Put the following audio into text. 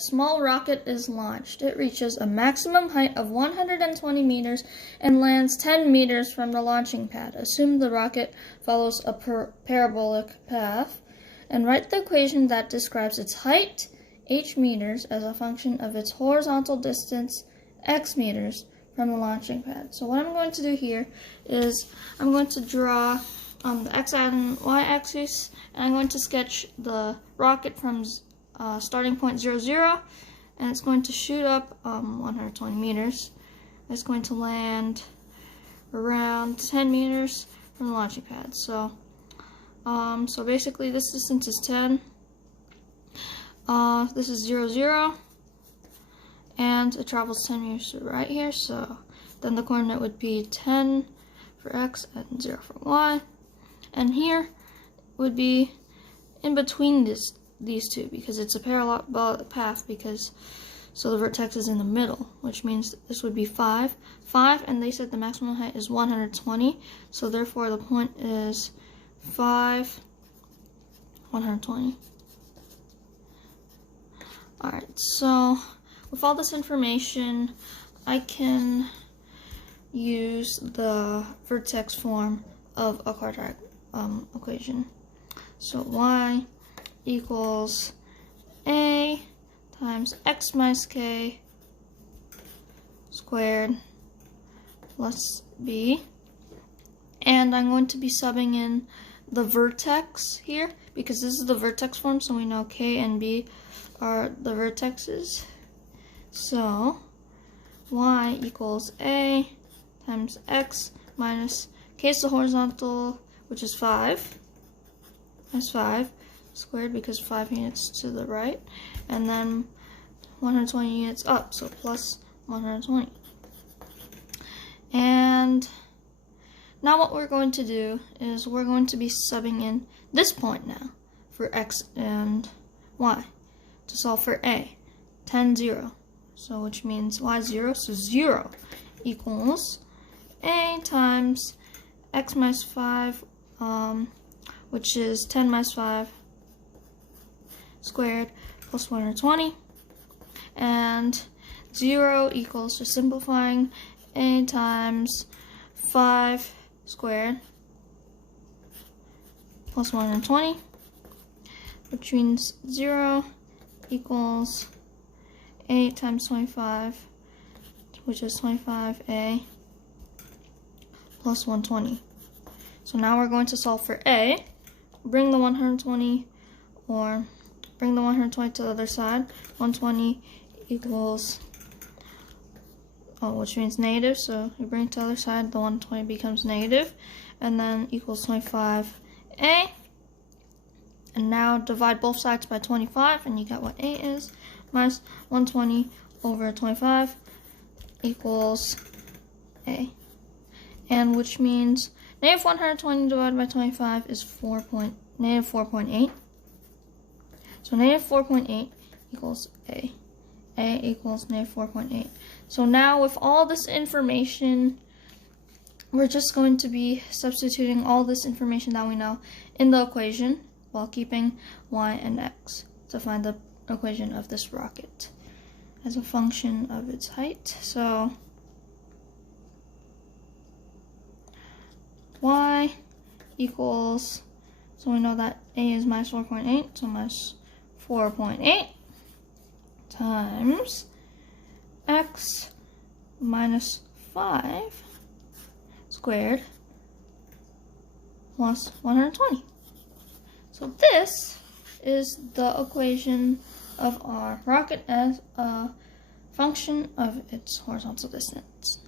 small rocket is launched. It reaches a maximum height of 120 meters and lands 10 meters from the launching pad. Assume the rocket follows a parabolic path, and write the equation that describes its height, h meters, as a function of its horizontal distance, x meters, from the launching pad. So what I'm going to do here is I'm going to draw the x and y axis, and I'm going to sketch the rocket from starting point 0, 0, and it's going to shoot up 120 meters. It's going to land around 10 meters from the launching pad. So basically this distance is 10. This is 0, 0, and it travels 10 meters to right here. So then the coordinate would be 10 for x and 0 for y. And here would be in between these two, because it's a parallel path, so the vertex is in the middle, which means this would be 5, and they said the maximum height is 120, so therefore the point is 5, 120. Alright, so with all this information, I can use the vertex form of a quadratic equation. So y equals a times x minus k squared plus b, and I'm going to be subbing in the vertex here because this is the vertex form, so we know k and b are the vertexes. So y equals a times x minus k is the horizontal, which is 5, minus 5 squared because 5 units to the right, and then 120 units up, so plus 120. And now what we're going to do is we're going to be subbing in this point now for x and y to solve for a, 10, 0. So which means y 0, so 0 equals a times x minus 5, which is 10 minus 5 squared plus 120, and 0 equals, just simplifying, a times 5 squared plus 120, which means 0 equals 8 times 25, which is 25a plus 120. So now we're going to solve for a. Bring the 120 to the other side. 120 equals, which means negative, so you bring it to the other side, the 120 becomes negative, and then equals 25a. And now divide both sides by 25, and you get what a is, minus 120 over 25 equals a. And which means negative 120 divided by 25 is negative 4.8. So negative 4.8 equals a. A equals negative 4.8. So now with all this information, we're just going to be substituting all this information that we know in the equation while keeping y and x to find the equation of this rocket as a function of its height. So y equals, so we know that a is minus 4.8, so minus 4.8 times x minus 5 squared plus 120. So this is the equation of our rocket as a function of its horizontal distance.